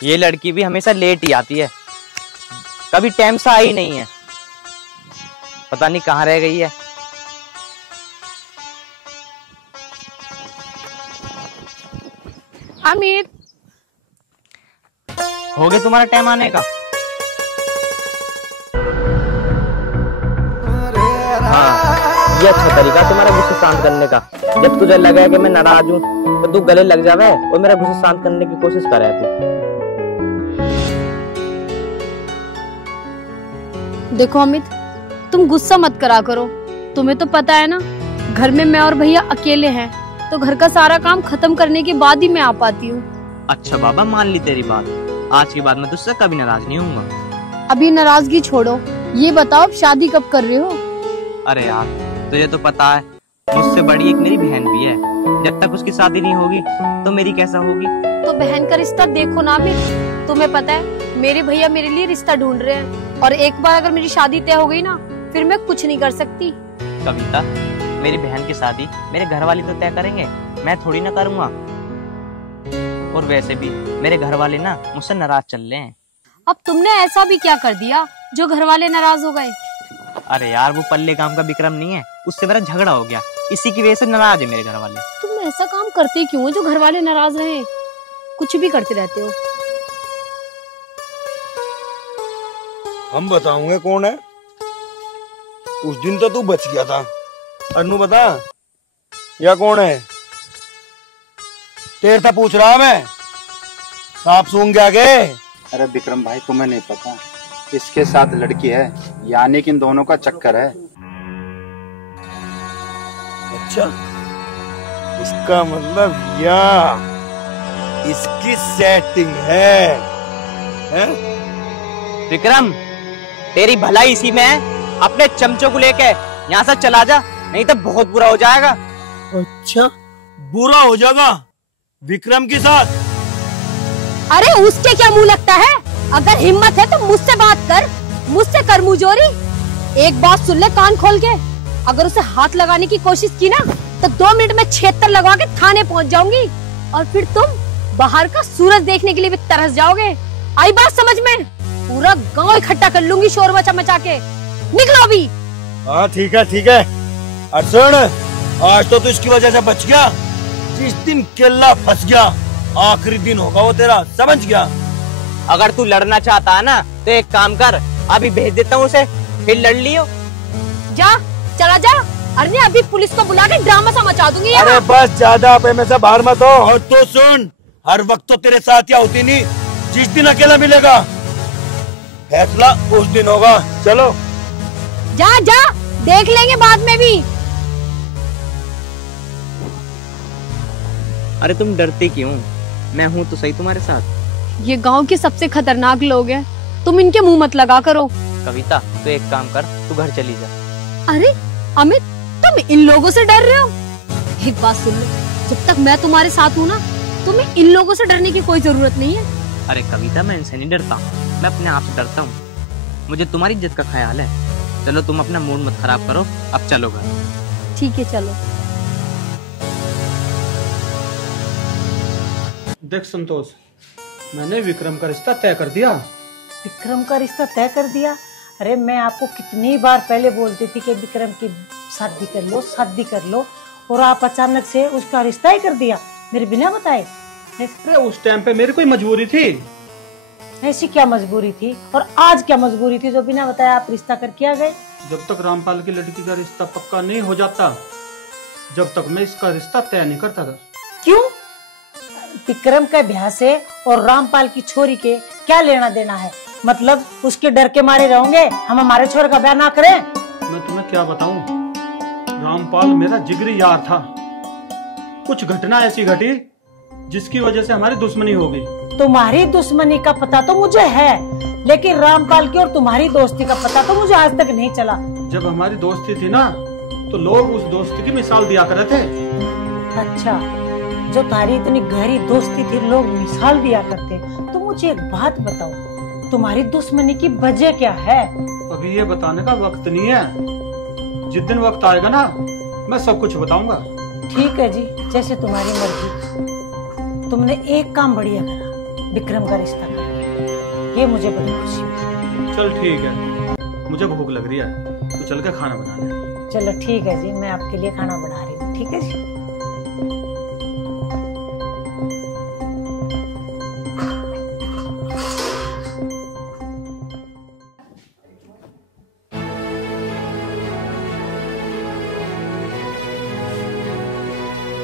ये लड़की भी हमेशा लेट ही आती है, कभी टाइम से आई नहीं है। पता नहीं कहाँ रह गई है। अमित, हो गया तुम्हारा टाइम आने का? हाँ, ये अच्छा तरीका तुम्हारा गुस्सा शांत करने का। जब तुझे लगा कि मैं नाराज हूँ तो तू गले लग जावे और मेरा गुस्सा शांत करने की कोशिश करे तू। देखो अमित, तुम गुस्सा मत करा करो। तुम्हें तो पता है ना, घर में मैं और भैया अकेले हैं, तो घर का सारा काम खत्म करने के बाद ही मैं आ पाती हूँ। अच्छा बाबा, मान ली तेरी बात। आज के बाद मैं तुझसे कभी नाराज नहीं होऊंगा। अभी नाराजगी छोड़ो, ये बताओ अब शादी कब कर रहे हो? अरे यार, तुझे तो पता है मुझसे बड़ी एक मेरी बहन भी है। जब तक उसकी शादी नहीं होगी तो मेरी कैसा होगी? तो बहन का रिश्ता देखो ना अमित। तुम्हें पता है मेरे भैया मेरे लिए रिश्ता ढूंढ रहे हैं, और एक बार अगर मेरी शादी तय हो गई ना, फिर मैं कुछ नहीं कर सकती। कविता, मेरी बहन की शादी मेरे घर वाले तो तय करेंगे, मैं थोड़ी ना करूँगा। और वैसे भी मेरे घर वाले ना मुझसे नाराज चल रहे हैं। अब तुमने ऐसा भी क्या कर दिया जो घर वाले नाराज हो गए? अरे यार, वो पल्ले काम का विक्रम नहीं है, उससे मेरा झगड़ा हो गया, इसी की वजह से नाराज है मेरे घर वाले। तुम ऐसा काम करते क्यों हो जो घर वाले नाराज रहे? कुछ भी करते रहते हो। हम बताऊंगे कौन है। उस दिन तो तू बच गया था। अन्नू बता, या कौन है? तेरे से पूछ रहा मैं, सांप सूंघ के आगे। अरे विक्रम भाई, तुम्हें नहीं पता, इसके साथ लड़की है, यानी कि इन दोनों का चक्कर है। अच्छा, इसका मतलब या इसकी सेटिंग है? विक्रम, तेरी भलाई इसी में है। अपने चमचों को लेके यहाँ से चला जा, नहीं तो बहुत बुरा हो जाएगा। अच्छा, बुरा हो जाएगा विक्रम के साथ? अरे उसके क्या मुंह लगता है? अगर हिम्मत है तो मुझसे बात कर, मुझसे कर मुंहजोरी। एक बात सुन ले कान खोल के, अगर उसे हाथ लगाने की कोशिश की ना तो 2 मिनट में 76 लगवा के थाने पहुंच जाऊंगी, और फिर तुम बाहर का सूरज देखने के लिए भी तरस जाओगे। आई बात समझ में? पूरा गांव इकट्ठा कर लूंगी शोर मचा मचा के। निकलो अभी। हाँ ठीक है ठीक है। अर्जुन, आज तो तू इसकी वजह से बच गया। जिस दिन केला फंस गया, आखिरी दिन होगा वो तेरा, समझ गया? अगर तू लड़ना चाहता है ना तो एक काम कर, अभी भेज देता हूँ उसे, फिर लड़ लियो। जा, चला जा। अरे अभी पुलिस को बुला के ड्रामा सा मचा दूंगी। अरे बस, ज्यादा पे में से बाहर मत हो। और तो सुन, हर वक्त तो तेरे साथ या होती नहीं, जिस दिन अकेला मिलेगा फैसला उस दिन होगा। चलो जा जा, देख लेंगे बाद में भी। अरे तुम डरते क्यों? मैं हूँ तो सही तुम्हारे साथ। ये गांव के सबसे खतरनाक लोग हैं, तुम इनके मुंह मत लगा करो। कविता, तो एक काम कर, तू घर चली जा। अरे अमित, तुम इन लोगों से डर रहे हो? एक बात सुन लो, जब तक मैं तुम्हारे साथ हूँ ना, तुम्हें इन लोगों से डरने की कोई जरूरत नहीं है। अरे कविता, मैं इनसे नहीं डरता, मैं अपने आप से डरता हूँ। मुझे तुम्हारी इज्जत का ख्याल है। चलो तुम अपना मूड मत खराब करो, अब चलो घर। ठीक है चलो। देख संतोष, मैंने विक्रम का रिश्ता तय कर दिया। विक्रम का रिश्ता तय कर दिया? अरे मैं आपको कितनी बार पहले बोलती थी कि विक्रम की शादी कर लो, शादी कर लो, और आप अचानक से उसका रिश्ता ही कर दिया मेरे बिना बताए। अरे उस टाइम पे मेरी कोई मजबूरी थी? ऐसी क्या मजबूरी थी, और आज क्या मजबूरी थी जो बिना बताए आप रिश्ता करके आ गए? जब तक रामपाल की लड़की का रिश्ता पक्का नहीं हो जाता, जब तक मैं इसका रिश्ता तय नहीं करता था। क्यों? विक्रम के ब्याह से और रामपाल की छोरी के क्या लेना देना है? मतलब उसके डर के मारे रहोगे हम हमारे छोरे का ब्याह ना करें? मैं तुम्हें क्या बताऊं, रामपाल मेरा जिगरी यार था। कुछ घटना ऐसी घटी जिसकी वजह से हमारी दुश्मनी हो गई। तुम्हारी दुश्मनी का पता तो मुझे है, लेकिन रामपाल की और तुम्हारी दोस्ती का पता तो मुझे आज तक नहीं चला। जब हमारी दोस्ती थी ना, तो लोग उस दोस्ती की मिसाल दिया करते थे। अच्छा, जो तुम्हारी इतनी गहरी दोस्ती थी लोग मिसाल दिया करते, तो मुझे एक बात बताओ, तुम्हारी दुश्मनी की वजह क्या है? अभी ये बताने का वक्त नहीं है। जिस दिन वक्त आएगा ना, मैं सब कुछ बताऊंगा। ठीक है जी, जैसे तुम्हारी मर्जी। तुमने एक काम बढ़िया करा, विक्रम का रिश्ता कर दिया। ये मुझे बड़ी खुशी हुई। चल ठीक है, मुझे भूख लग रही है, तो चल के खाना बना ले। चलो ठीक है जी, मैं आपके लिए खाना बना रही हूँ। ठीक है जी।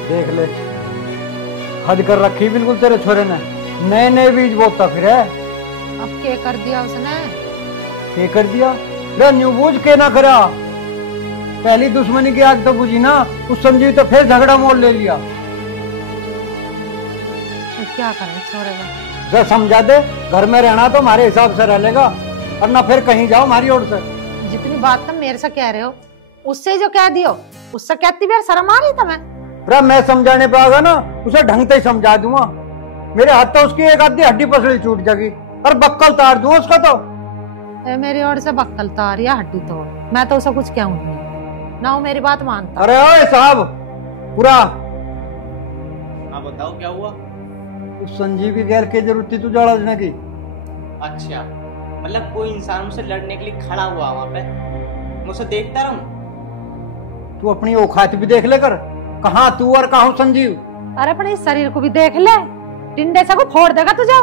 देख ले, हद कर रखी बिल्कुल तेरे छोरे ने। नए नए बीज बोता फिर है। अब क्या कर दिया उसने? क्या कर दिया? रे न्यू बूझ के ना करा। पहली दुश्मनी की आग तो बुझी ना, उस संजीव तो फिर झगड़ा मोड़ ले लिया। तो क्या करें छोरे का? जरा समझा दे, घर में रहना तो हमारे हिसाब से रह लेगा, और ना फिर कहीं जाओ हमारी ओर से। जितनी बात तुम मेरे से कह रहे हो, उससे जो कह दियो, उससे कहती भी शर्म आ रही तुम्हें? मैं समझाने पे आगा ना, उसे ढंग से समझा दूंगा। मेरे हाथ तो उसकी एक आधी हड्डी पसली छूट जाएगी, और बक्कल तार दूंगा उसका तो। मेरी ओर से बक्कल तार या हड्डी तोड़, मैं तो उसे कुछ कहूंगी ना, वो मेरी बात मानता। अरे ओए साहब, पूरा हाँ बताओ क्या हुआ? उस संजीव की गैर की जरूरत थी तुझे लड़ने की। अच्छा, मतलब कोई इंसान मुझसे लड़ने के लिए खड़ा हुआ वहाँ पे, मुझसे देखता रहूं? तू अपनी औकात भी देख लेकर, कहाँ तू और कहाँ संजीव। अरे अपने इस शरीर को भी देख ले, टिंडे से को फोड़ देगा तुझे।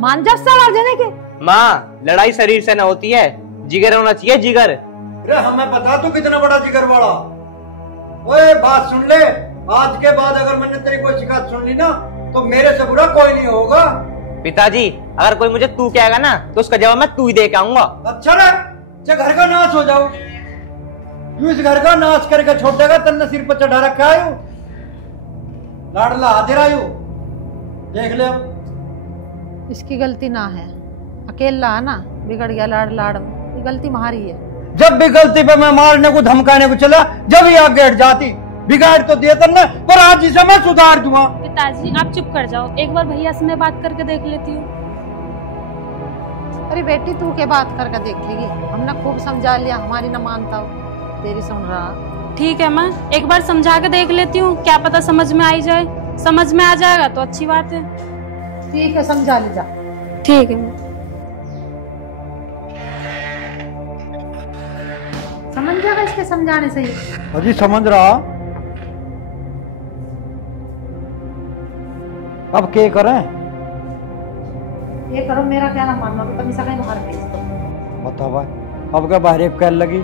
मान जा लड़ देने के। माँ, लड़ाई शरीर से न होती है, जिगर होना चाहिए, जिगर। अरे हमें बता तू कितना बड़ा जिगर वाला। ओए बात सुन ले, आज के बाद अगर मैंने तेरी कोई शिकायत सुन ली ना, तो मेरे से बुरा कोई नहीं होगा। पिताजी, अगर कोई मुझे तू कहेगा ना, तो उसका जवाब मैं तू ही दे के आऊंगा। अच्छा रे, चाहे घर का नाश हो जाओ, तू इस घर का नाश करके छोड़ देगा, तन्ने सिर पर चढ़ा रखा है। लाडला हाजिर आयु, देख ले। इसकी गलती ना है, अकेला ना बिगड़ गया लाड़ लाड़, ये गलती हमारी है। जब भी गलती पे मैं मारने को धमकाने को चला, जब ही आगे हट जाती। बिगाड़ तो दिया तन्ने, पर आज जिसे मैं सुधार दूंगा। पिताजी आप चुप कर जाओ, एक बार भैया से मैं बात करके देख लेती हूँ। अरे बेटी तू के बात करके देखेगी, हमने खूब समझा लिया, हमारी ना मानता हो, तेरी सुन रहा। ठीक है माँ, एक बार समझा के देख लेती हूँ, क्या पता समझ में आई जाए। समझ में आ जाएगा तो अच्छी बात है। ठीक है, समझा ले जा। ठीक है माँ। समझ जाएगा इसके समझाने से ही। अजी समझ रहा। अब क्या करें? ये करो, मेरा कहना मानना, तो तभी कहीं बाहर भेज दो। बता भाई, अब क्या बाहर कह लगी?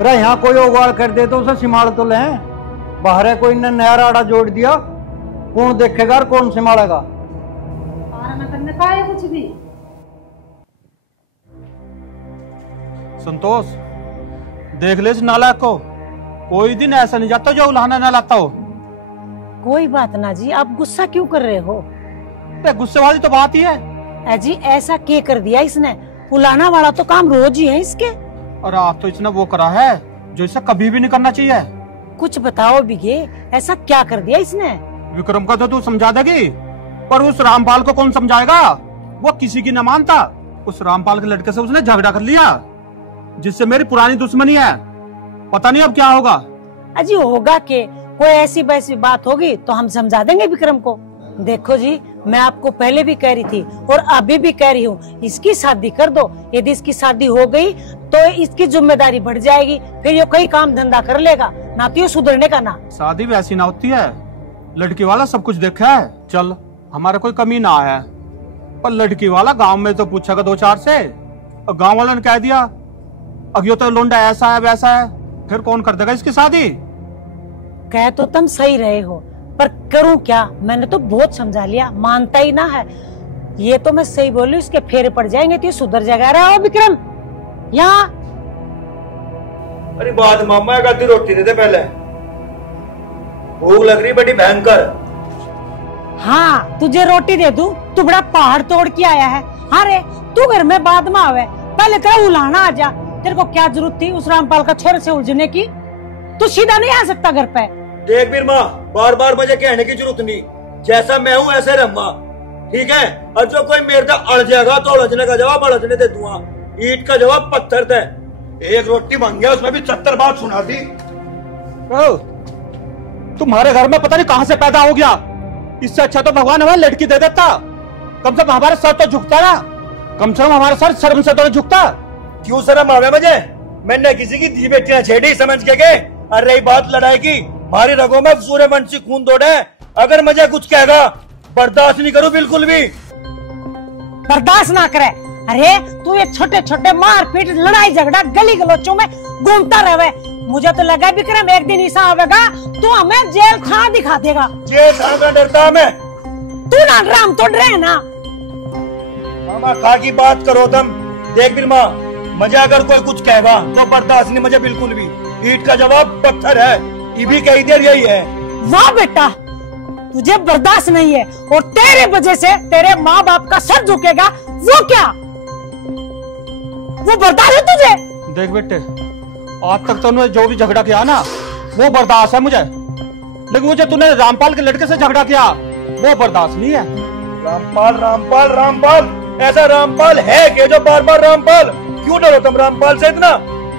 अरे यहाँ कोई उगाड़ कर दे तो उसे सिमाड़ तो ले। बाहर कोई ने नया राड़ा जोड़ दिया, कौन देखेगा और कौन सिमाड़ेगा? न करने का है कुछ भी। संतोष, देख ले इस नालायक को, कोई दिन ऐसा नहीं जाता जो उलाहना ना लाता हो। कोई बात ना जी, आप गुस्सा क्यों कर रहे हो? गुस्से वाली तो बात ही है। जी ऐसा क्या कर दिया इसने? उलाना वाला तो काम रोज ही है इसके। और आज तो इसने वो करा है जो इसे कभी भी नहीं करना चाहिए। कुछ बताओ बिगे, ऐसा क्या कर दिया इसने? विक्रम का तो तू समझा देगी, पर उस रामपाल को कौन समझाएगा? वो किसी की न मानता। उस रामपाल के लड़के से उसने झगड़ा कर लिया, जिससे मेरी पुरानी दुश्मनी है। पता नहीं अब क्या होगा। अजी होगा के, कोई ऐसी वैसी बात होगी तो हम समझा देंगे विक्रम को। देखो जी, मैं आपको पहले भी कह रही थी और अभी भी कह रही हूँ, इसकी शादी कर दो। यदि इसकी शादी हो गई तो इसकी जिम्मेदारी बढ़ जाएगी, फिर ये कई काम धंधा कर लेगा, ना तो ये सुधरने का ना। शादी वैसी ना होती है, लड़की वाला सब कुछ देखा है। चल हमारा कोई कमी ना है, पर लड़की वाला गांव में तो पूछेगा दो चार से, और गांव वालों ने कह दिया अगियो तो लोंडा ऐसा है वैसा है, फिर कौन कर देगा इसकी शादी? कह तो तुम सही रहे हो, पर करूं क्या? मैंने तो बहुत समझा लिया, मानता ही ना है। ये तो मैं सही बोलूं, इसके फेरे पड़ जाएंगे तो ये सुधर जाएगा। रहा विक्रम यहाँ। अरे बात मामा एक आधी रोटी दे दे पहले, भूख लग रही बड़ी भयंकर। हाँ तुझे रोटी दे दूं? तू बड़ा पहाड़ तोड़ के आया है। हाँ रे, तू घर में बाद में आवे, पहले तेरा उलाना आ जा। तेरे को क्या जरूरत थी उस रामपाल का छोरे से उलझने की? तू सीधा नहीं आ सकता घर पे। देख बीर माँ, बार बार मुझे कहने की जरूरत नहीं, जैसा मैं हूँ ऐसे रहूंगा, ठीक है? और जो कोई मेरे तक अड़ जाएगा तो अड़चने का जवाब अड़चने दे दूंगा, ईट का जवाब पत्थर दे। एक रोटी मांग गया, उसमें भी 70 बात सुना दी। तुम्हारे घर में पता नहीं कहां से पैदा हो गया, इससे अच्छा तो भगवान हमें लड़की दे देता। कम से कम हमारे सर तो झुकता ना, कम से कम हमारे सर शर्म से तो नहीं झुकता। क्यों शर्म आवे मुझे? मैंने किसी की दी बेटियां छेड़ी समझ के गए। और रही बात लड़ाई की, हमारी रगों में सूर्यवंशी खून दौड़े। अगर मुझे कुछ कहेगा बर्दाश्त नहीं करूं बिल्कुल भी। बर्दाश्त ना करे? अरे तू ये छोटे छोटे मारपीट लड़ाई झगड़ा गली गलोचों में घूमता रहे। मुझे तो लगा विक्रम एक दिन ऐसा आवेगा तो हमें जेल खाना दिखा देगा। जेल खाना का डरता मैं? तू ना राम तो डरे ना। मामा खा की बात करो तुम। देख बिरमा, मुझे अगर कोई कुछ कहेगा तो बर्दाश्त नहीं मुझे बिल्कुल भी। ईट का जवाब पत्थर है, ये भी कही देर यही है। वाह बेटा, तुझे बर्दाश्त नहीं है और तेरे वजह से तेरे माँ बाप का सर झुकेगा, वो क्या वो बर्दाश्त है तुझे? देख बेटे, आज तक तूने जो भी झगड़ा किया ना वो बर्दाश्त है मुझे, लेकिन मुझे तूने रामपाल के लड़के से झगड़ा किया वो बर्दाश्त नहीं है। रामपाल रामपाल रामपाल, ऐसा रामपाल है कि जो बार बार रामपाल? क्यों डरो तुम रामपाल से इतना?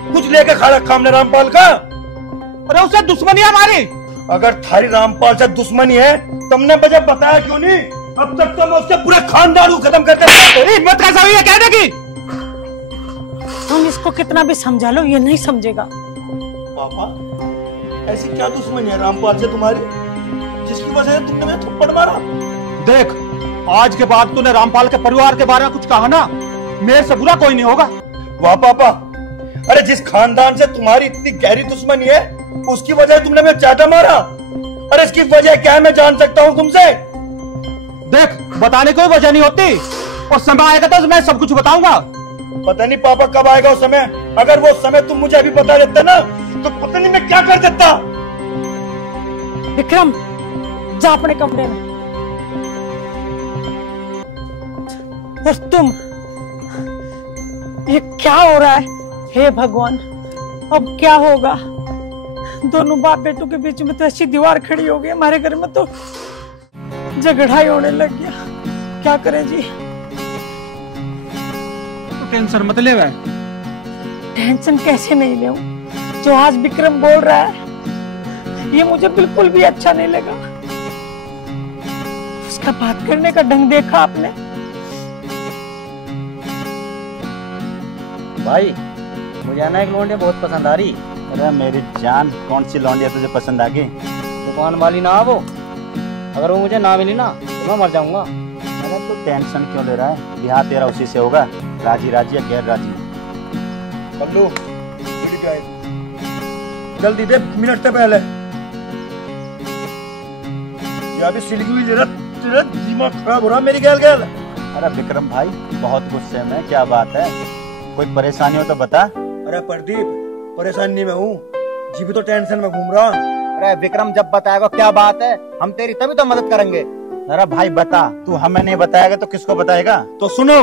कुछ लेके खा रखा हमने रामपाल का? अरे उससे दुश्मनी है हमारी। अगर थारी रामपाल से दुश्मनी है तुमने मुझे बताया क्यों नहीं? अब तक तो मैं उसके पूरे खानदान को खत्म करते। तेरी हिम्मत कैसे हुई है कहने की? तुम इसको कितना भी समझा लो ये नहीं समझेगा। पापा, ऐसी क्या दुश्मनी है रामपाल से तुम्हारी जिसकी वजह से तुमने मुझे थप्पड़ मारा? देख, आज के बाद तूने रामपाल के परिवार के बारे में कुछ कहा ना, मेरे से बुरा कोई नहीं होगा। वाह पापा, अरे जिस खानदान से तुम्हारी इतनी गहरी दुश्मनी है उसकी वजह तुमने मुझे चाटा मारा। अरे इसकी वजह क्या है मैं जान सकता हूँ तुमसे? देख, बताने कोई वजह नहीं होती और समय आएगा तो मैं सब कुछ बताऊंगा। पता नहीं पापा कब आएगा वो समय। अगर वो समय तुम मुझे अभी बता देते ना तो पता नहीं मैं क्या कर देता। विक्रम, जा अपने कमरे में। और तुम, ये क्या हो रहा है? हे भगवान, अब क्या होगा? दोनों बाप बेटों के बीच में तो ऐसी दीवार खड़ी हो गई, हमारे घर में तो झगड़ा ही होने लग गया। क्या करें जी? तो टेंशन मत ले। टेंशन कैसे नहीं ले? जो आज विक्रम बोल रहा है ये मुझे बिल्कुल भी अच्छा नहीं लगा। उसका बात करने का ढंग देखा आपने? भाई, मुझे ना एक लौंडिया बहुत पसंद आ रही। अरे मेरी जान, कौन सी लौंडिया तुझे पसंद आ गई? दुकान वाली ना वो, अगर वो मुझे ना मिली ना तो मैं मर जाऊंगा। अरे तू टेंशन क्यों ले रहा है? ब्याह तेरा उसी से होगा, राजी राजी या गैर राजी। बल्लू, जल्दी दे, मिनट से पहले। या भी सिल्की हुई तेरा दिमाग खराब हो रहा मेरी गैल गैल। अरे विक्रम भाई, बहुत गुस्से में, क्या बात है? कोई परेशानी हो तो बता। अरे प्रदीप, परेशानी में हूँ, जी भी तो टेंशन में घूम रहा। अरे विक्रम, जब बताएगा क्या बात है, हम तेरी तभी तो मदद करेंगे। अरे भाई बता, तू हमें नहीं बताएगा तो किसको बताएगा? तो सुनो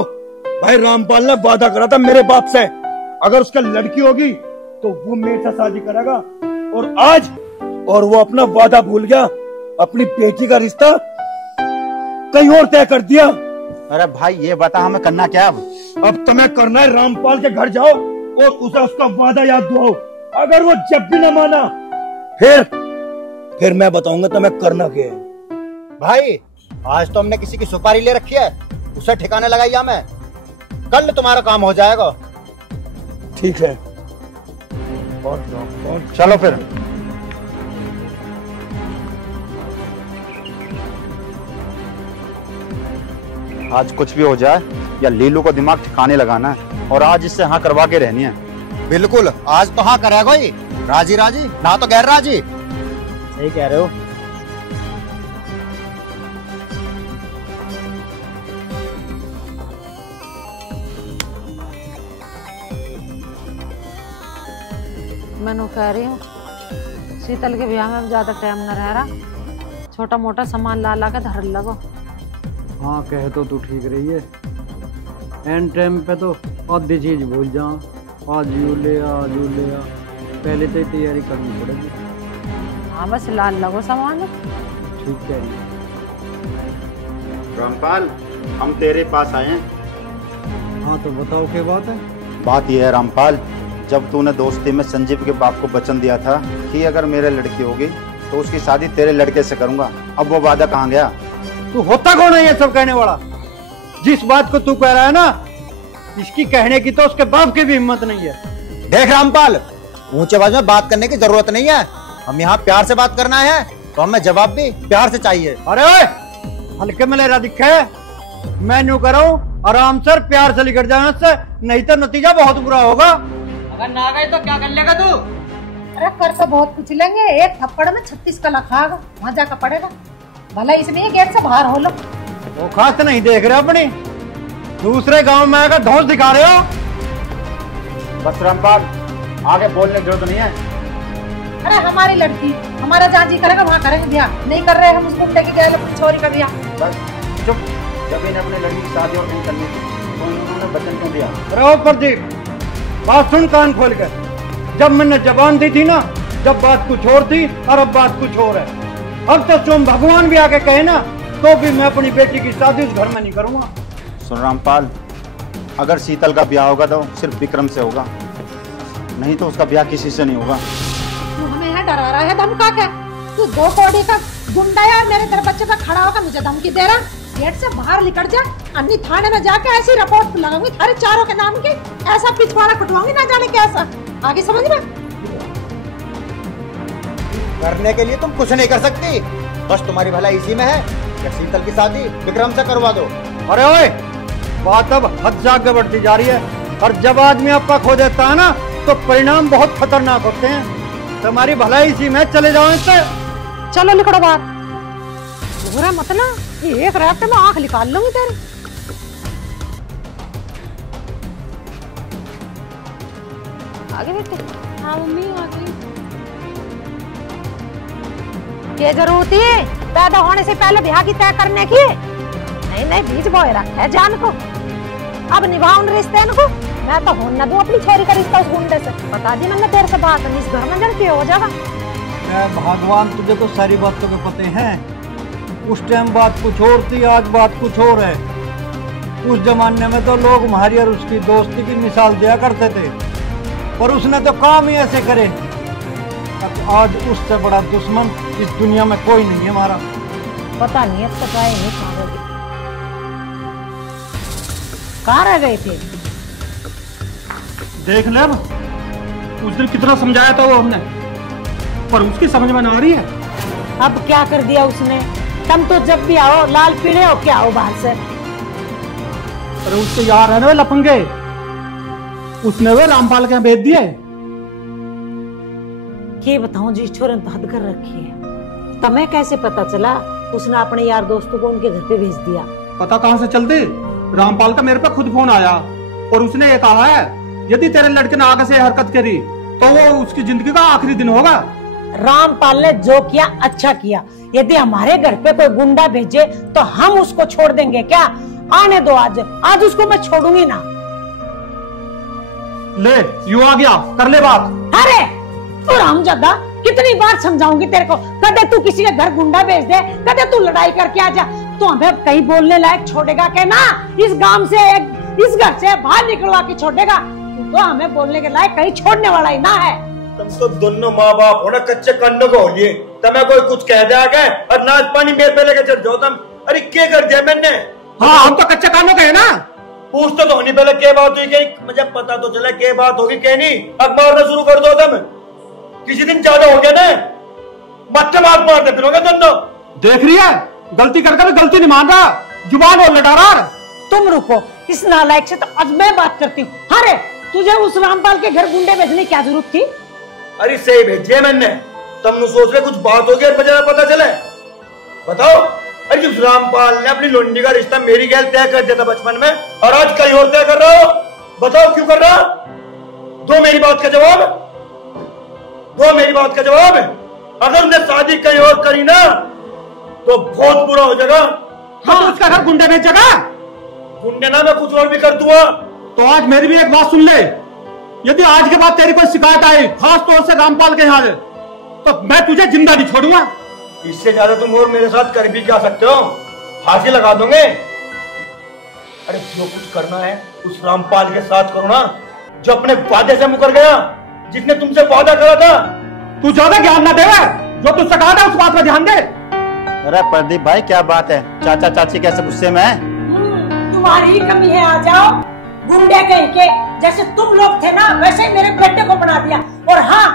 भाई, रामपाल ने वादा करा था मेरे बाप से, अगर उसका लड़की होगी तो वो मेरे साथ शादी करेगा। और आज वो अपना वादा भूल गया, अपनी बेटी का रिश्ता कहीं और तय कर दिया। अरे भाई ये बता, हमें करना क्या? अब तुम्हें करना है रामपाल के घर जाओ और उसे उसका वादा याद दिलाओ। अगर वो जब भी न माना फिर मैं बताऊंगा तुम्हें करना क्या है। भाई, आज तो हमने किसी की सुपारी ले रखी है, उसे ठिकाने लगाई हमें, कल तुम्हारा काम हो जाएगा। ठीक है, और चलो फिर। आज कुछ भी हो जाए या लीलू को दिमाग ठिकाने लगाना है और आज इससे हाँ करवा के रहनी है। बिल्कुल, आज तो हाँ करेगा ही, राजी राजी ना तो गैर राजी। सही कह रहे हो। मैंने कह रही हूँ शीतल के ब्याह में ज्यादा टाइम न रह रहा, छोटा मोटा सामान ला ला के धर लगो। हाँ, कहे तो तू ठीक रही है। एंड टाइम पे तो आधी चीज भूल जा, आज यू ले आ, पहले तो तैयारी करनी पड़ेगी। हाँ, बस लाल लगो सामान। ठीक कह रही है। रामपाल, हम तेरे पास आए हैं। हाँ तो बताओ क्या बात है? बात यह है रामपाल, जब तूने दोस्ती में संजीव के बाप को वचन दिया था कि अगर मेरे लड़की होगी तो उसकी शादी तेरे लड़के से करूंगा, अब वो वादा कहाँ गया? तू होता कौन है ये सब कहने वाला? जिस बात को तू कह रहा है ना, इसकी कहने की तो उसके बाप की भी हिम्मत नहीं है। देख रामपाल, ऊंचे आवाज में बात करने की जरूरत नहीं है। हम यहाँ प्यार से बात करना है तो हमें जवाब भी प्यार से चाहिए। अरे ओए, हल्के में ले रहा दिखे, मैं न्यू कराऊं आराम से प्यार से निकल जाना से, नहीं तो नतीजा बहुत बुरा होगा। अगर ना गए तो क्या कर लेगा तू? अरे कर तो बहुत कुछ लेंगे, एक थप्पड़ में 36 का लखागा, वहाँ जाकर पड़ेगा। भला इसमें गेट से बाहर हो लो। वो खास नहीं देख रहे अपनी, दूसरे गांव में आकर धौंस दिखा रहे हो। बस रामपाल, आगे बोलने की जरूरत नहीं है। अरे हमारी लड़की, हमारा जहाँ जी करेगा वहाँ करेंगे ब्याह, नहीं कर रहे हम उस गुंडे की गैल अपनी छोरी का ब्याह। बस चुप। जब इन्हें अपने लड़की की शादी और नहीं करनी थी तो इन्होंने वचन क्यों दिया? रहो प्रदीप, बात सुन कान खोल कर। जब मैंने जबान दी थी ना, जब बात कुछ और थी और अब बात कुछ और है। अब तो तुम भगवान भी आके कहे ना, तो भी मैं अपनी बेटी की शादी उस घर में नहीं करूंगा। सुन रामपाल, अगर शीतल का ब्याह होगा तो सिर्फ विक्रम से होगा, नहीं तो उसका ब्याह किसी से नहीं होगा। तू हमें यहाँ डरा रहा है, धमका क्या? तू 2 कौड़ी का गुंडा यार, मेरे तेरे बच्चे पे खड़ा होकर मुझे धमकी दे रहा। गेट से बाहर निकल जा, अन्नी थाने में जाके ऐसी रिपोर्ट लगाऊंगी थारे चारों के नाम की, ऐसा पिछवाड़ा कटवाऊंगी ना जाने कैसा। आगे समझ में? करने के लिए तुम कुछ नहीं कर सकती, बस तुम्हारी भलाई इसी में है कि शीतल की शादी विक्रम से करवा दो। अरे ओए, बात अब हद से आगे बढ़ती जा रही है, और जब आदमी आपका खो देता है ना तो परिणाम बहुत खतरनाक होते हैं। तुम्हारी भलाई इसी में, चले जाओ इससे। चलो निकलो बाहर। बुरा मत ना, ये एक रात में आंख निकाल लूंगी तेरी। आगे बेटे। हाँ मम्मी आ गई। क्या जरूरत है पैदा होने से पहले ब्याह की तय करने की? नहीं नहीं, बीज बोए रखा है जान को, अब निभाओ उन रिश्ते इनको। मैं तो होने न दूं अपनी छोरी का रिश्ता उस गुंडे से। बता दी मैंने तेरे से बात, इस घर में जड़ हो जाएगा। भगवान, तुझे तो सारी बातों के पते हैं। उस टाइम बात कुछ और थी, आज बात कुछ और है। उस जमाने में तो लोग हमारी और उसकी दोस्ती की मिसाल दिया करते थे, पर उसने तो काम ही ऐसे करे। अब आज उससे बड़ा दुश्मन इस दुनिया में कोई नहीं है हमारा। पता नहीं है, पता ही नहीं कहाँ रह गए थे। देख ले, अब उस दिन कितना समझाया था वो हमने, पर उसकी समझ में ना आ रही है। अब क्या कर दिया उसने? तुम तो जब भी आओ लाल पीले हो क्या आओ बाहर से। अरे उसके यार है ना वे लफंगे, उसने वे रामपाल के यहाँ भेज दिए। क्या बताऊं जी, छोरे ने हद कर रखी है। तुम्हें कैसे पता चला उसने अपने यार दोस्तों को उनके घर पे भेज दिया? पता कहाँ से चलते? रामपाल का मेरे पे खुद फोन आया और उसने ये कहा है यदि तेरे लड़के ने आगे से हरकत करी तो वो उसकी जिंदगी का आखिरी दिन होगा। रामपाल ने जो किया अच्छा किया। यदि हमारे घर पे कोई गुंडा भेजे तो हम उसको छोड़ देंगे क्या? आने दो, आज उसको मैं छोड़ूंगी ना। ले यू आ गया, कर ले बात। अरे तू रामजादा, कितनी बार समझाऊंगी तेरे को? कदे तू किसी के घर गुंडा भेज दे, कदे तू लड़ाई करके आ जा। तो हमें कहीं बोलने लायक छोड़ेगा क्या ना? इस गांव से, इस घर से बाहर निकलवा के छोड़ेगा? तू तो हमें बोलने के लायक कहीं छोड़ने वाला ही ना है। तुम तो दोनों माँ बाप हो ना, कच्चे कंडों को हो लिए। तुम्हें कोई कुछ कह दिया गया और नाच पानी मेरे पे लेके चढ़ जाओ तुम। अरे क्या कर दिया मैंने? हाँ, हम तो कच्चे कानों के है ना। पूछ तो होनी पहले क्या बात हुई, क्या मुझे पता तो चला क्या बात होगी क्या नहीं। अब मारना शुरू कर दो तुम, किसी दिन ज्यादा हो गया ना, मत्थे मारते फिरोगे दोनों। देख रही है, गलती करके भी गलती नहीं मान रहा, जुबान और लड़ा रहा। तुम रुको, इस नालायक से तो आज मैं बात करती हूँ। अरे तुझे उस रामपाल के घर गुंडे भेजने की क्या जरूरत थी? अरे सही भेजे मैंने, तुम सोच रहे कुछ बात हो गई और मुझे पता चले। बताओ, अरे जब रामपाल ने अपनी लोंडी का रिश्ता मेरी गैल तय कर दिया था बचपन में, और आज कहीं और तय कर रहा हो। बताओ क्यों कर रहा? दो मेरी बात का जवाब, दो मेरी बात का जवाब। अगर उन्हें शादी कहीं और करी ना तो बहुत बुरा हो जाएगा। हाँ, तो उसका घर गुंडे भेजेगा? गुंडे ना, मैं कुछ और भी कर दूंगा। तो आज मेरी भी एक बात सुन ले, यदि आज के बाद तेरी कोई शिकायत आई खास तौर से रामपाल के यहाँ से, तो मैं तुझे जिंदा नहीं छोड़ूंगा। इससे ज्यादा तुम और मेरे साथ कर भी क्या सकते हो? फांसी लगा दोगे। अरे जो कुछ करना है उस रामपाल के साथ करो ना, जो अपने वादे से मुकर गया, जिसने तुमसे वादा करा था। तू ज्यादा ज्ञान ना दे, जो तुझसे कहा था उस बात में ध्यान दे। अरे प्रदीप भाई, क्या बात है? चाचा चाची कैसे गुस्से में है? तू तुम्हारी ही कमी है, आ जाओ गुंडे कहीं के। जैसे तुम लोग थे ना वैसे ही मेरे बेटे को बना दिया। और हाँ,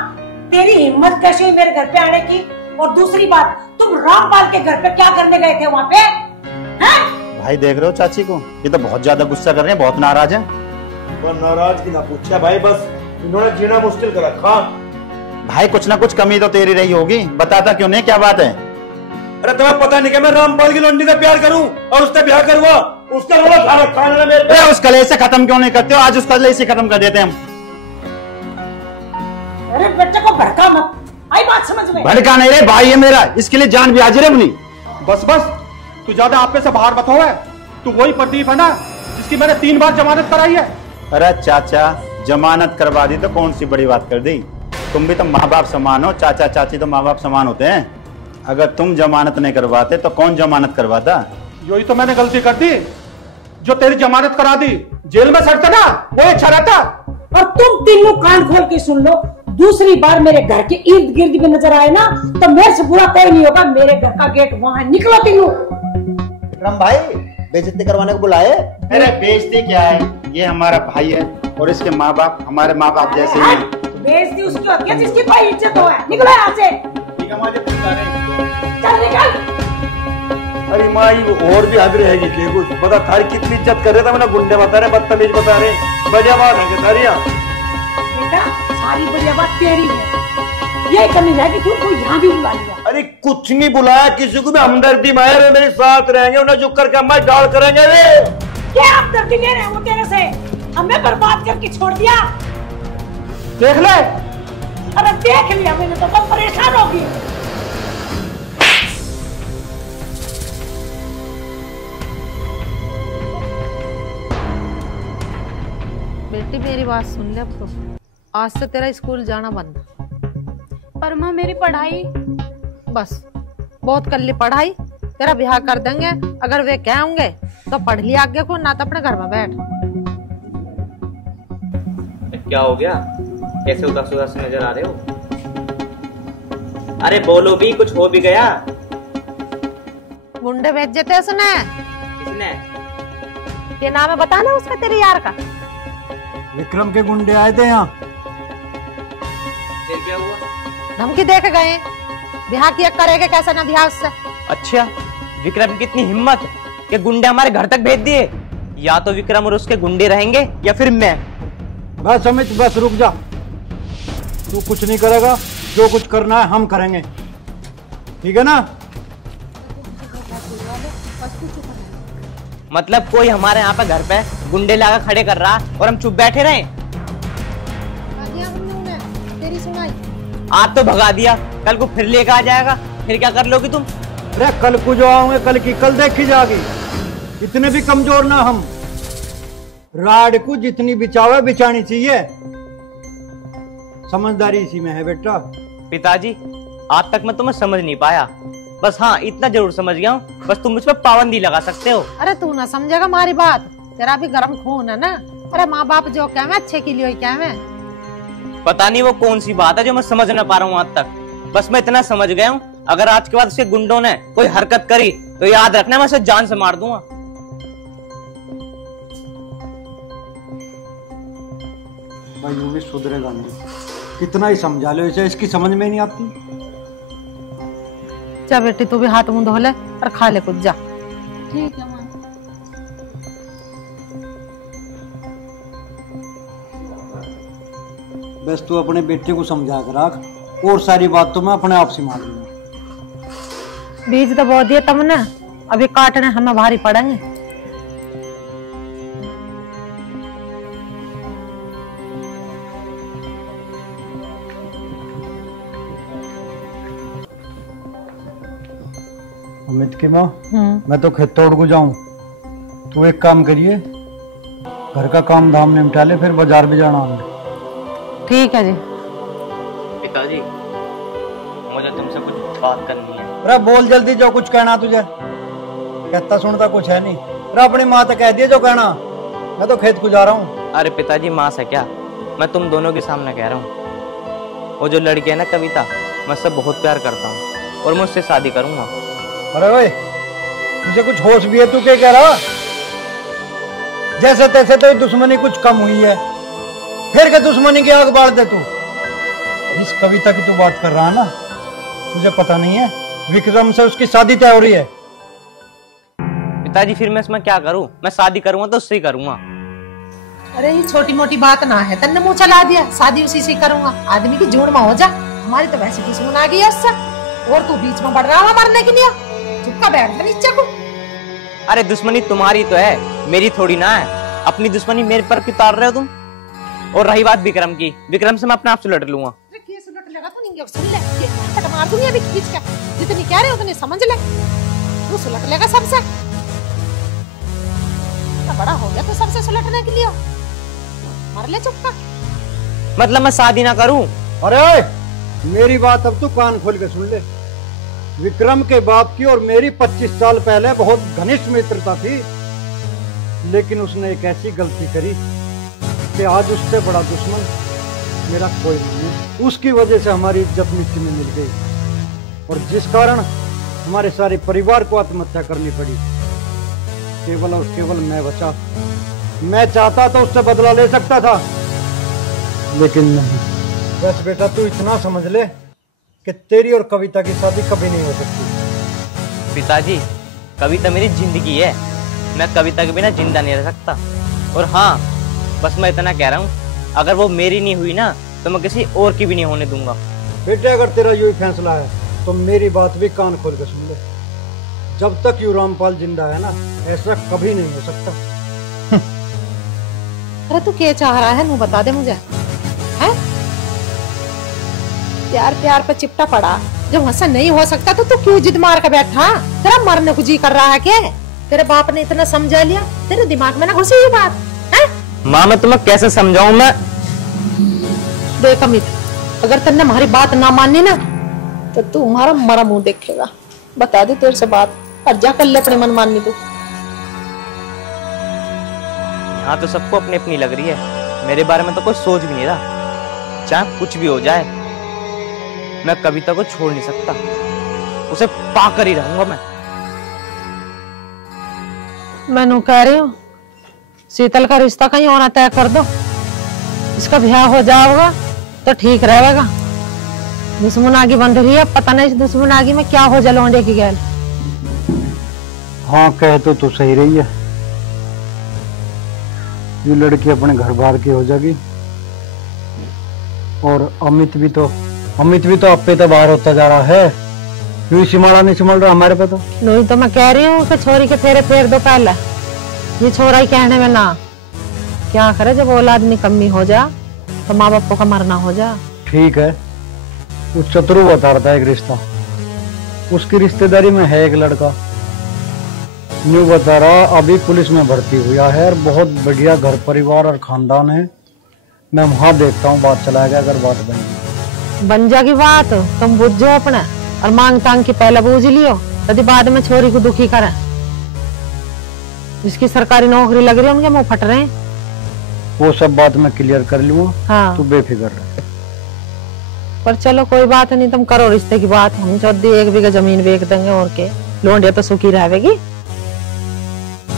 तेरी हिम्मत कैसे हुई मेरे घर पे आने की? और दूसरी बात, तुम रामपाल के घर पे क्या करने गए थे वहाँ पे? हैं? भाई देख रहे हो चाची को, ये तो बहुत ज्यादा गुस्सा कर रहे हैं, बहुत नाराज हैं। तो नाराज की ना पूछा भाई, बस इन्होंने जीना मुश्किल कर रखा। भाई कुछ ना कुछ कमी तो तेरी रही होगी, बताता क्यों नहीं, क्या बात है? अरे तुम्हें पता नहीं कि मैं रामपाल की लौंडी से प्यार करूं और उससे ब्याह करूंगा? उसका रोला खा रखा है मेरे। अरे उस कलेश से खत्म क्यों नहीं करते हो? आज उस कलेश से खत्म कर देते हैं हम। अरे बेटे को भड़का मत, आई बात समझ में? भड़का नहीं रे, भाई है मेरा, इसके लिए जान भी हाजिर है अपनी। बस बस, तू ज्यादा आप पे से बाहर मत हो। तू वही प्रदीप है ना जिसकी मैंने 3 बार जमानत कराई है? अरे चाचा, जमानत करवा दी तो कौन सी बड़ी बात कर दी? तुम भी तो माँ बाप समान हो, चाचा चाची तो माँ बाप समान होते हैं। अगर तुम जमानत नहीं करवाते तो कौन जमानत करवाता? यही तो मैंने गलती कर दी, जो तेरी जमानत करा दी। जेल में सड़ता ना वो अच्छा रहता। और तुम तीनों कान खोल के सुन लो, दूसरी बार मेरे घर के इर्द गिर्द में नजर आए ना तो मेरे से बुरा कोई नहीं होगा। मेरे घर का गेट वहाँ है, निकलो तीनों। विक्रम भाई, बेइज्जती करवाने को बुलाए? अरे बेइज्जती क्या है, ये हमारा भाई है और इसके माँ बाप हमारे माँ बाप जैसे ही हैं। बेइज्जती उसकी होती है जिसकी कोई इज्जत हो है। निकलो यहाँ से, चल निकल। अरे माँ, ये और भी हद रहेगी कि कुछ बता, थारी कितनी इज्जत कर रहे थे। मैंने गुंडे बता रहे, बदतमीज बता रहे, बढ़िया बात है कि तारिया। बेटा सारी बढ़िया बात तेरी है, ये कमी है कि तुमको यहाँ भी बुला लिया। अरे कुछ नहीं बुलाया किसी को भी, हमदर्दी में है, मेरे साथ रहेंगे, उन्हें झुक करके हमारे डाल करेंगे। रे क्या आप दर्दी ले रहे हो तेरे से? हमें बर्बाद करके छोड़ दिया। देख ले। अरे देख लिया मैंने तो, तुम परेशान होगी। बेटी मेरी बात सुन ले, अब तो आज से तेरा स्कूल जाना बंद। पर माँ मेरी पढ़ाई। बस बहुत कर ली पढ़ाई, तेरा ब्याह कर देंगे। अगर वे कहेंगे तो पढ़ लिया आगे को, ना तो अपने घर में बैठ। क्या हो गया, कैसे उदास उदास नजर आ रहे हो? अरे बोलो भी, कुछ हो भी गया? गुंडे भेज देते उसने। किसने? ये नाम है बताना उसका, तेरे यार का। विक्रम के गुंडे आए थे यहाँ। फिर क्या हुआ? धमकी दे के गए, ब्याह किया करेगा कैसे ना ब्याह उससे। अच्छा, विक्रम की कितनी हिम्मत कि गुंडे हमारे घर तक भेज दिए। या तो विक्रम और उसके गुंडे रहेंगे या फिर मैं। बस अमित, बस रुक जा, तू कुछ नहीं करेगा, जो कुछ करना है हम करेंगे, ठीक है ना? मतलब कोई हमारे यहाँ पे घर पे गुंडे लगा खड़े कर रहा और हम चुप बैठे रहे? तेरी सुनाई। आज तो भगा दिया, कल को फिर लेकर आ जाएगा, फिर क्या कर लोगी तुम? अरे कल को जो आओगे, कल की कल देखी जाएगी। इतने भी कमजोर ना हम। राड को जितनी बिचावे बिचानी चाहिए, समझदारी इसी में है बेटा। पिताजी, आज तक मैं तुम्हें समझ नहीं पाया, बस हाँ इतना जरूर समझ गया हूँ, बस तुम मुझ पर पाबंदी लगा सकते हो। अरे तू ना समझेगा हमारी बात, तेरा भी गर्म खून है ना। अरे माँ बाप जो क्या में अच्छे के लिए क्या में। पता नहीं वो कौन सी बात है जो मैं समझ ना पा रहा हूँ आज तक। बस मैं इतना समझ गया हूँ, अगर आज के बाद उसके गुंडों ने कोई हरकत करी तो याद रखना मैं उसे जान से मार दूंगा। भाई वो भी सुधरेगा नहीं, कितना ही समझा लो इसे, इसकी समझ में नहीं आती। जा बेटी तू भी हाथ मुंह धो ले और खा ले कुछ, जा। ठीक है माँ। बस तू अपने बेटे को समझा कर रख, और सारी बात तो मैं अपने आप से मान लूंगा। बीज तो बो दिए तुमने, अभी काटने हमें भारी पड़ेंगे। अमित की माँ, मैं तो खेत तोड़ को जाऊं, तू एक काम करिए, घर का काम धाम निपटा ले, फिर बाजार भी जाना है। ठीक है जी। पिताजी, मुझे तुमसे कुछ बात करनी है। अरे बोल जल्दी, जो कुछ कहना तुझे। कहता सुनता कुछ है नहीं। अरे अपनी माँ तो कह दिए जो कहना, मैं तो खेत को जा रहा हूँ। अरे पिताजी, माँ से क्या, मैं तुम दोनों के सामने कह रहा हूँ। वो जो लड़की है ना कविता, मैं उससे बहुत प्यार करता हूँ और मैं उससे शादी करूंगा। अरे भाई, तुझे कुछ होश भी है? तू क्या कह रहा? जैसे तैसे तो दुश्मनी कुछ कम हुई है, फिर के दुश्मनी की आग बाढ़ दे तू। इस कविता की तू बात कर रहा है ना, तुझे पता नहीं है विक्रम से उसकी शादी तय हो रही है। पिताजी फिर मैं इसमें क्या करूं? मैं शादी करूंगा तो उससे ही करूंगा। अरे ये छोटी मोटी बात ना है, तन्ने मुंह चला दिया शादी उसी से करूंगा। आदमी की जोड़ में हो जा, हमारी तो वैसे दुश्मन आ गई है उससे, और तू बीच में बढ़ रहा है मरने के लिए। चुपका बैठ जा नीचे को। अरे दुश्मनी तुम्हारी तो है, मेरी थोड़ी ना है। अपनी दुश्मनी मेरे पर क्यों उतार रहे हो तुम? और रही बात विक्रम की, विक्रम से मैं अपने आप से लड़ लूंगा। सुन ले, फट मार दूंगी अभी खींच के। जितनी कह रहे हो उतनी समझ ले, तू सुलट लेगा सबसे। बड़ा हो गया तो सबसे सुलटने के लिए मर ले चुपका। मतलब मैं शादी ना करूं? अरे मेरी बात अब तू कान खोल के सुन ले। विक्रम के बाप की और मेरी 25 साल पहले बहुत घनिष्ठ मित्रता थी, लेकिन उसने एक ऐसी गलती करी कि आज उससे बड़ा दुश्मन मेरा कोई नहीं है। उसकी वजह से हमारी इज्जत मिट्टी में मिल गई, और जिस कारण हमारे सारे परिवार को आत्महत्या करनी पड़ी। केवल और केवल मैं बचा। मैं चाहता तो उससे बदला ले सकता था, लेकिन नहीं। बस बेटा तू इतना समझ ले कि तेरी और कविता की शादी कभी नहीं हो सकती। पिताजी, कविता मेरी जिंदगी है, मैं कविता के बिना जिंदा नहीं रह सकता। और हाँ, बस मैं इतना कह रहा हूँ, अगर वो मेरी नहीं हुई ना तो मैं किसी और की भी नहीं होने दूंगा। बेटे अगर तेरा यही फैसला है तो मेरी बात भी कान खोल के सुन ले। जब तक यू रामपाल जिंदा है ना, ऐसा कभी नहीं हो सकता। अरे तू क्या चाह रहा है, नू बता दे मुझे। है प्यार प्यार पे चिपटा पड़ा, जब ऐसा नहीं हो सकता तो तू क्यों जिद मार के बैठा? तेरा मरने को जी कर रहा है क्या? तेरे बाप ने इतना समझा लिया, तेरे दिमाग में ना घुसी ये बात है? माँ मैं तुम्हें कैसे समझाऊं? मैं देख अमित, अगर तुमने हमारी बात ना मानी ना तो तू हमारा मरा मुंह देखेगा। बता दे तेरे से बात, और जा कर ले अपने मन माननी तू। यहाँ तो सबको अपनी अपनी लग रही है, मेरे बारे में तो कोई सोच भी नहीं रहा। चाहे कुछ भी हो जाए, मैं कविता को छोड़ नहीं सकता, उसे पाकर ही रहूंगा मैं। मैं कह रही हूँ शीतल का रिश्ता कहीं और तय कर दो, इसका ब्याह हो जाएगा तो ठीक रहेगा। दुश्मनागी बन रही है, पता नहीं इस दुश्मनागी में क्या हो जाए लौंडे की गैल। हाँ कह तो सही रही है, ये लड़की अपने घर बाहर की हो जाएगी, और अमित भी तो अब पे तो बाहर होता जा रहा है। यू सिमड़ा नहीं सिमल रहा हमारे पे तो। नहीं तो मैं कह रही हूँ कि छोरी के फेरे फेर दो पहले, ये छोरा ही कहने में ना। क्या करे जब औलाद निकम्मी हो जा तो माँ बापों का मरना हो जा। ठीक है, उस चतुरु बता रहा था एक रिश्ता, उसकी रिश्तेदारी में है एक लड़का, न्यू बता रहा अभी पुलिस में भर्ती हुआ है, और बहुत बढ़िया घर परिवार और खानदान है। मैं वहां देखता हूँ, बात चलाएगा अगर बात बन जाएगी बात तुम बुझ जाओ अपने, और मांग तांग की पहले बूझ लियो, यदि बाद में छोरी को दुखी करे। जिसकी सरकारी नौकरी लग रही है उनके मुंह फट रहे हैं। वो सब बात मैं क्लियर कर लूंगा। हाँ। तू बेफिक्र रह। पर चलो कोई बात नहीं, तुम करो रिश्ते की बात, हम 1 बीघा जमीन बेच देंगे, और के लोंडिया तो सुखी रहेगी।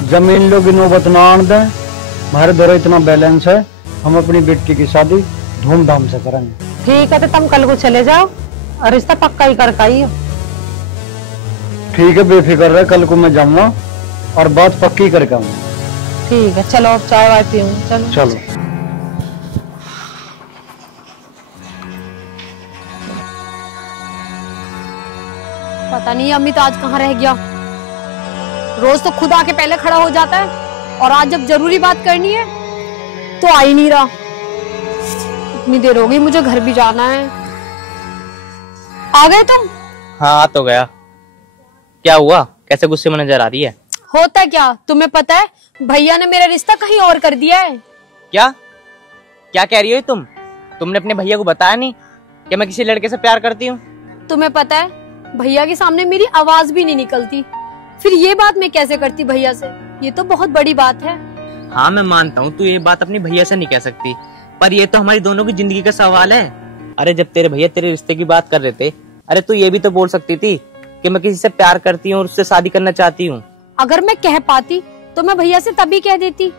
जमीन लोग नौबत ना आन दे, हमारे द्वारा इतना बैलेंस है, हम अपनी बेटी की शादी धूमधाम से करेंगे। ठीक है, तो तुम कल को चले जाओ और रिश्ता पक्का ही करके आई हो। ठीक है, बेफिक्र रहे, कल को मैं जाऊंगा और बात पक्की करके आऊंगा। ठीक है, चलो अब चाय वाय पीऊंगी। चलो चलो। पता नहीं अमित आज कहाँ रह गया। रोज तो खुद आके पहले खड़ा हो जाता है, और आज जब जरूरी बात करनी है तो आ ही नहीं रहा। इतनी देर हो गई, मुझे घर भी जाना है। आ गए तुम? हाँ आ तो गया। क्या हुआ, कैसे गुस्से में नजर आ रही है? होता क्या, तुम्हें पता है भैया ने मेरा रिश्ता कहीं और कर दिया है। क्या क्या कह रही हो तुम? तुमने अपने भैया को बताया नहीं कि मैं किसी लड़के से प्यार करती हूँ? तुम्हें पता है भैया के सामने मेरी आवाज भी नहीं निकलती, फिर ये बात मैं कैसे करती भैया से? ये तो बहुत बड़ी बात है। हाँ मैं मानता हूँ तू ये बात अपने भैया से नहीं कह सकती, पर ये तो हमारी दोनों की जिंदगी का सवाल है। अरे जब तेरे भैया तेरे रिश्ते की बात कर रहे थे, अरे तू ये भी तो बोल सकती थी कि मैं किसी से प्यार करती हूँ और उससे शादी करना चाहती हूँ। अगर मैं कह पाती तो मैं भैया से तभी कह देती,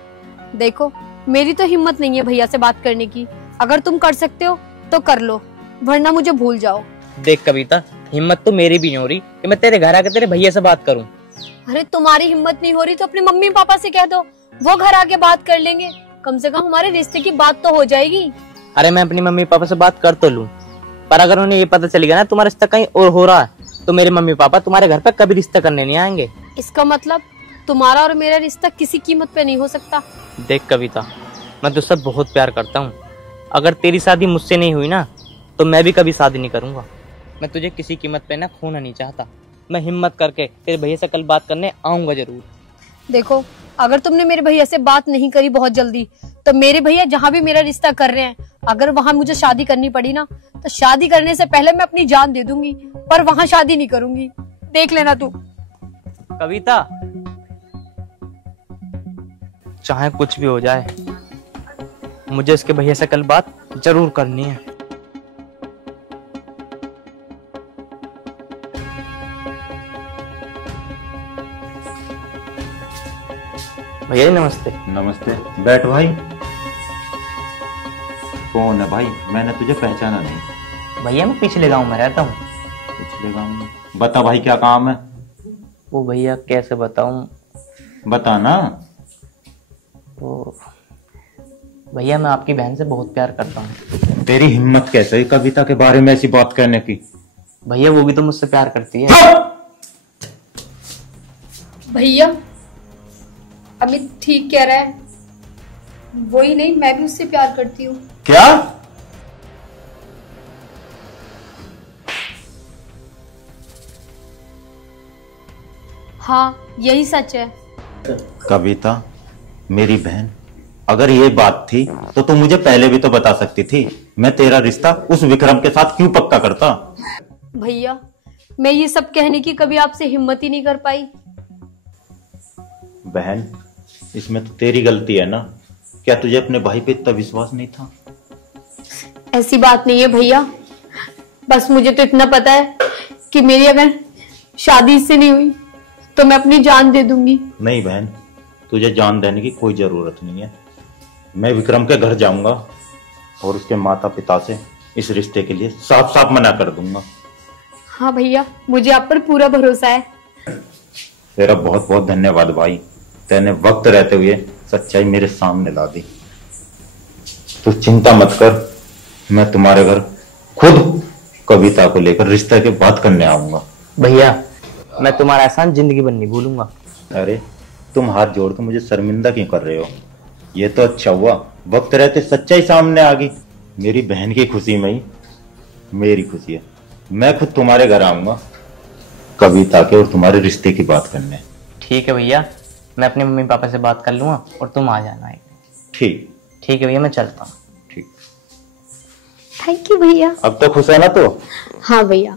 देखो मेरी तो हिम्मत नहीं है भैया से बात करने की। अगर तुम कर सकते हो तो कर लो, वरना मुझे भूल जाओ। देख कविता, हिम्मत तो मेरी भी नहीं हो रही कि मैं तेरे घर आके तेरे भैया से बात करूं। अरे तुम्हारी हिम्मत नहीं हो रही तो अपने मम्मी पापा से कह दो, वो घर आके बात कर लेंगे। कम से कम हमारे रिश्ते की बात तो हो जाएगी। अरे मैं अपनी मम्मी पापा से बात कर तो लूं, पर अगर उन्हें ये पता चलेगा ना तुम्हारा रिश्ता कहीं और हो रहा है, तो मेरे मम्मी पापा तुम्हारे घर पे कभी रिश्ता करने नहीं आएंगे। इसका मतलब तुम्हारा और मेरा रिश्ता किसी कीमत पे नहीं हो सकता। देख कविता, मैं तुझसे बहुत प्यार करता हूँ। अगर तेरी शादी मुझसे नहीं हुई ना, तो मैं भी कभी शादी नहीं करूंगा। मैं तुझे किसी कीमत पे ना खोना नहीं चाहता। मैं हिम्मत करके तेरे भैया से कल बात करने आऊंगा जरूर। देखो अगर तुमने मेरे भैया से बात नहीं करी बहुत जल्दी, तो मेरे भैया जहाँ भी मेरा रिश्ता कर रहे हैं, अगर वहाँ मुझे शादी करनी पड़ी ना, तो शादी करने से पहले मैं अपनी जान दे दूंगी, पर वहाँ शादी नहीं करूंगी। देख लेना तू। कविता, चाहे कुछ भी हो जाए, मुझे इसके भैया से कल बात जरूर करनी है। भैया नमस्ते। नमस्ते, बैठ भाई। कौन है भाई? मैंने तुझे पहचाना नहीं। भैया मैं पिछले गांव में रहता हूँ। पिछले गांव में? बता भाई, क्या काम है? वो भैया कैसे बताऊं? बता ना। तो भैया मैं आपकी बहन से बहुत प्यार करता हूँ। तेरी हिम्मत कैसे है कविता के बारे में ऐसी बात करने की? भैया वो भी तो मुझसे प्यार करती है। भैया अमित ठीक कह रहा है, वही नहीं, मैं भी उससे प्यार करती हूँ। क्या? हाँ यही सच है। कविता मेरी बहन, अगर ये बात थी तो तू मुझे पहले भी तो बता सकती थी। मैं तेरा रिश्ता उस विक्रम के साथ क्यों पक्का करता? भैया मैं ये सब कहने की कभी आपसे हिम्मत ही नहीं कर पाई। बहन, इसमें तो तेरी गलती है ना। क्या तुझे अपने भाई पे इतना विश्वास नहीं था? ऐसी बात नहीं है भैया, बस मुझे तो इतना पता है कि मेरी अगर शादी इससे नहीं हुई तो मैं अपनी जान दे दूंगी। नहीं बहन, तुझे जान देने की कोई जरूरत नहीं है। मैं विक्रम के घर जाऊंगा और उसके माता पिता से इस रिश्ते के लिए साफ साफ मना कर दूंगा। हाँ भैया, मुझे आप पर पूरा भरोसा है। तेरा बहुत बहुत धन्यवाद भाई, तैने वक्त रहते हुए सच्चाई मेरे सामने ला दी। तू चिंता मत कर, मैं तुम्हारे घर खुद कविता को लेकर रिश्ते की बात करने आऊंगा। भैया मैं तुम्हारा एहसान जिंदगी भर नहीं भूलूंगा। अरे तुम हाथ जोड़ के मुझे शर्मिंदा क्यों कर रहे हो? ये तो अच्छा हुआ वक्त रहते सच्चाई सामने आ गई। मेरी बहन की खुशी में ही मेरी खुशी है। मैं खुद तुम्हारे घर आऊंगा कविता के और तुम्हारे रिश्ते की बात करने। ठीक है भैया, मैं अपने मम्मी पापा से बात कर लूंगा और तुम आ जाना। ठीक है भैया, मैं चलता हूँ। ठीक। थैंक यू भैया। अब तो खुश है ना? तो हाँ भैया।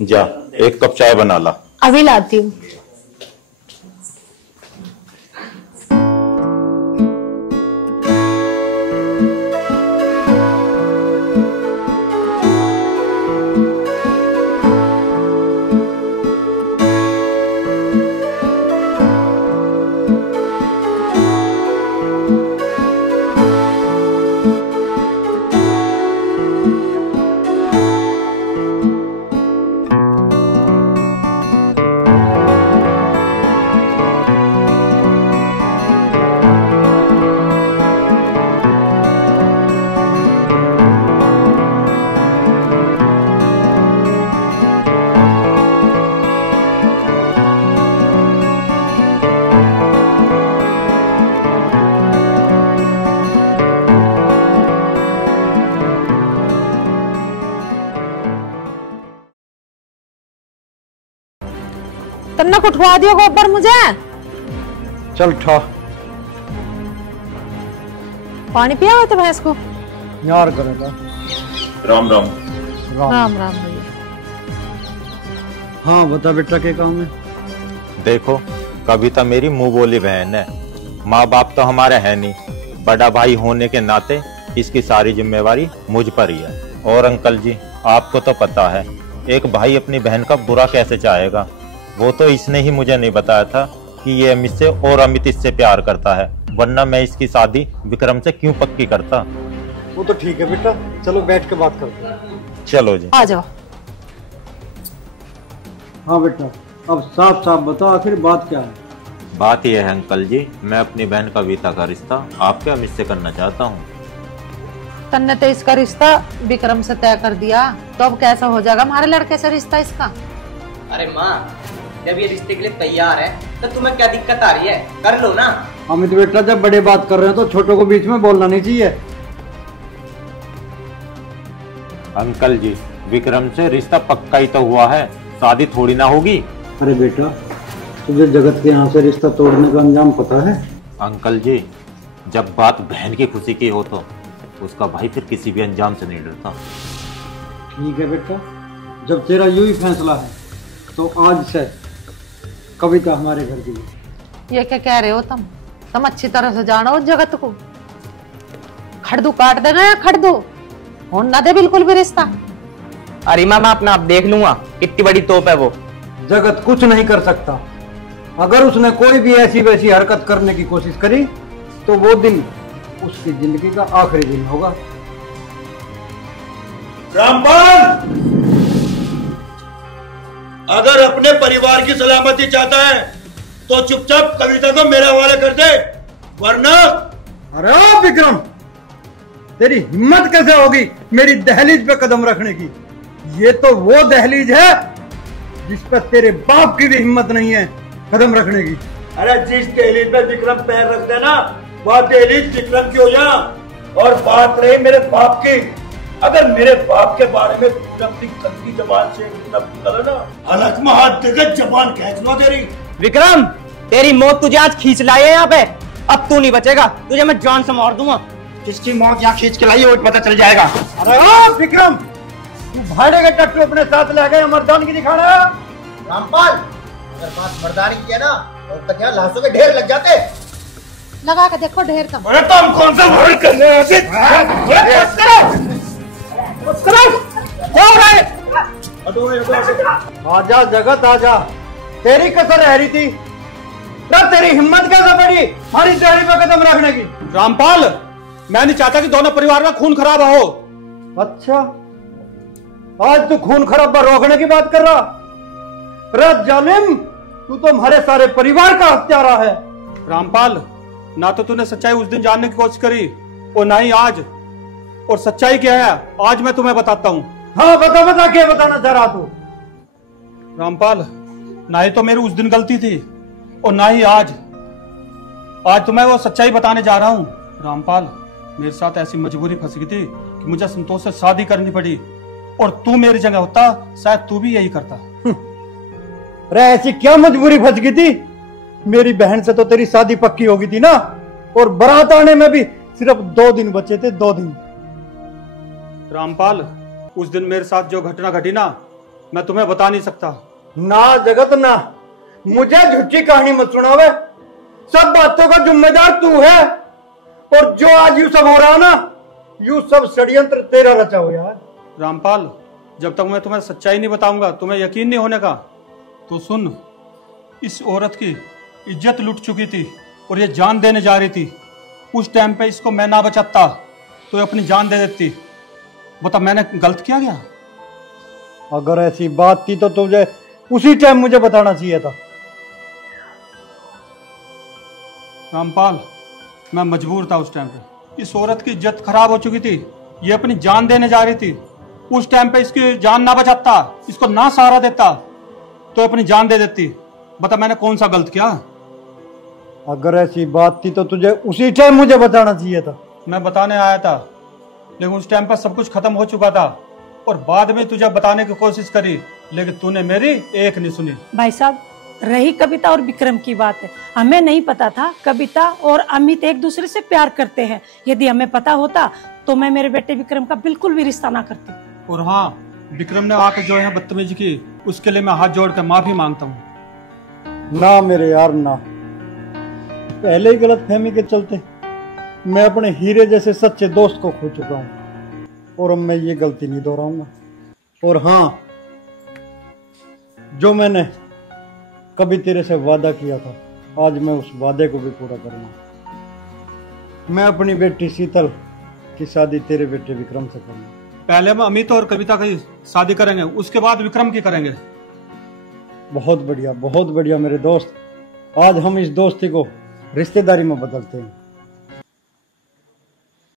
जा एक कप चाय बना ला। अभी लाती हूँ। तन्ना को उठवा दियो गोबर मुझे। चल ठा पानी पिया हुआ था भैंस को। यार करेगा। राम राम। राम राम भैया। हाँ बता बेटा, क्या काम है? देखो कविता मेरी मुंह बोली बहन है। माँ बाप तो हमारे है नहीं, बड़ा भाई होने के नाते इसकी सारी जिम्मेवारी मुझ पर ही है। और अंकल जी आपको तो पता है एक भाई अपनी बहन का बुरा कैसे चाहेगा। वो तो इसने ही मुझे नहीं बताया था कि ये अमित से और अमित इससे प्यार करता है। वरना मैं इसकी शादी विक्रम से क्यों पक्की करता। वो तो ठीक है बेटा, चलो बैठ के बात करते हैं। चलो जी। आ जाओ। हाँ बेटा, अब साफ साफ बताओ आखिर बात क्या है। बात यह है अंकल जी, मैं अपनी बहन कविता का रिश्ता आपके अमित से करना चाहता हूँ। तन्ने तो इसका रिश्ता विक्रम से तय कर दिया, तो अब कैसा हो जाएगा हमारे लड़के से रिश्ता इसका? अरे माँ, जब ये रिश्ते के लिए तैयार है तो तुम्हें क्या दिक्कत आ रही है? कर लो ना। अमित बेटा, जब बड़े बात कर रहे हैं तो छोटों को बीच में बोलना नहीं चाहिए। अंकल जी, विक्रम से रिश्ता पक्का ही तो हुआ है, शादी थोड़ी ना होगी। अरे बेटा, तुझे जगत के यहाँ से रिश्ता तोड़ने का अंजाम पता है? अंकल जी, जब बात बहन की खुशी की हो तो उसका भाई फिर किसी भी अंजाम से नहीं डरता। ठीक है बेटा, जब तेरा यूं ही फैसला है तो आज से कविता हमारे घर की है। ये क्या कह रहे हो तुम अच्छी तरह से जानो उस जगत को। खड़दू काट देना या खड़दू होने ना दे बिल्कुल भी रिश्ता। अरे माँ, मैं अपना आप देख लूंगा, कितनी बड़ी तोप है वो। जगत कुछ नहीं कर सकता। अगर उसने कोई भी ऐसी वैसी हरकत करने की कोशिश करी तो वो दिन उसकी जिंदगी का आखिरी दिन होगा। रामपाल, अगर अपने परिवार की सलामती चाहता है तो चुपचाप कविता को मेरे हवाले कर दे, वरना। अरे ओ विक्रम, तेरी हिम्मत कैसे होगी मेरी दहलीज पे कदम रखने की? ये तो वो दहलीज है जिस पर तेरे बाप की भी हिम्मत नहीं है कदम रखने की। अरे जिस दहलीज पे विक्रम पैर रख देना, वह दहलीज विक्रम की हो जा। और बात रही मेरे बाप की, अगर मेरे बाप के बारे में अपनी गंदी जबान से निकले ना, अलग में हाथ देकर जबान खींच लो तेरी। विक्रम, तेरी मौत तुझे आज खींच लाई है यहाँ पे। अब तू नहीं बचेगा, तुझे मैं जान से मार दूंगा। किसकी मौत यहाँ खींच के लाई है वो पता चल जाएगा। अरे ओ विक्रम, तू भाड़े के टट्टू अपने साथ ले गए, मर्दानगी दिखा रहा है। रामपाल, अगर बात मर्दानी की है ना तो तक यहाँ लाशों के ढेर लग जाते। लगा के देखो ढेर का। अरे तो हम कौन सा भोर करने आजा जगत आजा, तेरी कसर रह रही थी ना, तेरी हिम्मत कैसे पड़ी हमारी डैडी पे कदम रखने की? रामपाल, मैं नहीं चाहता कि दोनों परिवार में खून खराब हो। अच्छा, आज तू खून खराबा रोकने की बात कर रहा? अरे जालिम, तू तो हमारे सारे परिवार का हत्यारा है। रामपाल, ना तो तूने सच्चाई उस दिन जानने की कोशिश करी और ना ही आज। और सच्चाई क्या है आज मैं तुम्हें बताता हूँ। हाँ बता बता, क्या बताना चाह रहा तू? रामपाल, ना ही तो मेरी उस दिन गलती थी और ना ही आज तुम्हें वो सच्चाई बताने जा रहा हूँ। रामपाल, मेरे साथ ऐसी मजबूरी फंस गई थी कि मुझे संतोष से शादी करनी पड़ी, और तू मेरी जगह होता शायद तू भी यही करता। अरे ऐसी क्या मजबूरी फंस गई थी? मेरी बहन से तो तेरी शादी पक्की हो गई थी ना, और बारात आने में भी सिर्फ 2 दिन बचे थे, 2 दिन। रामपाल, उस दिन मेरे साथ जो घटना घटी ना, मैं तुम्हें बता नहीं सकता। ना जगत ना, मुझे झूठी कहानी मत सुनावे। सब बातों का जिम्मेदार तू है, और जो आज यू सब हो रहा ना, यू सब षड्यंत्र तेरा रचा हुआ है। रामपाल, जब तक मैं तुम्हें सच्चाई नहीं बताऊंगा तुम्हें यकीन नहीं होने का। तो सुन, इस औरत की इज्जत लुट चुकी थी और ये जान देने जा रही थी। उस टाइम पे इसको मैं ना बचाता तो ये अपनी जान दे देती। बता, मैंने गलत किया क्या? अगर ऐसी बात थी तो तुझे उसी टाइम मुझे बताना चाहिए था। रामपाल, मैं मजबूर था उस टाइम पे। इस औरत की इज्जत खराब हो चुकी थी, ये अपनी जान देने जा रही थी। उस टाइम पे इसकी जान ना बचाता, इसको ना सहारा देता तो अपनी जान दे देती। बता, मैंने कौन सा गलत किया? अगर ऐसी बात थी तो तुझे उसी टाइम मुझे बताना चाहिए था। मैं बताने आया था, लेकिन उस टाइम पर सब कुछ खत्म हो चुका था, और बाद में तुझे बताने की कोशिश करी, लेकिन तूने मेरी एक नहीं सुनी। भाई साहब, रही कविता और विक्रम की बात है, हमें नहीं पता था कविता और अमित एक दूसरे से प्यार करते हैं। यदि हमें पता होता तो मैं मेरे बेटे विक्रम का बिल्कुल भी रिश्ता ना करती। और हाँ, विक्रम ने आके जो है बदतमीजी की, उसके लिए मैं हाथ जोड़ कर माफी मांगता हूँ। ना मेरे यार ना, पहले ही गलत फहमी के चलते मैं अपने हीरे जैसे सच्चे दोस्त को खो चुका हूँ, और अब मैं ये गलती नहीं दोहराऊंगा। और हाँ, जो मैंने कभी तेरे से वादा किया था, आज मैं उस वादे को भी पूरा करूंगा। मैं अपनी बेटी शीतल की शादी तेरे बेटे विक्रम से करूंगा। पहले हम अमित और कविता की शादी करेंगे, उसके बाद विक्रम की करेंगे। बहुत बढ़िया मेरे दोस्त। आज हम इस दोस्ती को रिश्तेदारी में बदलते हैं।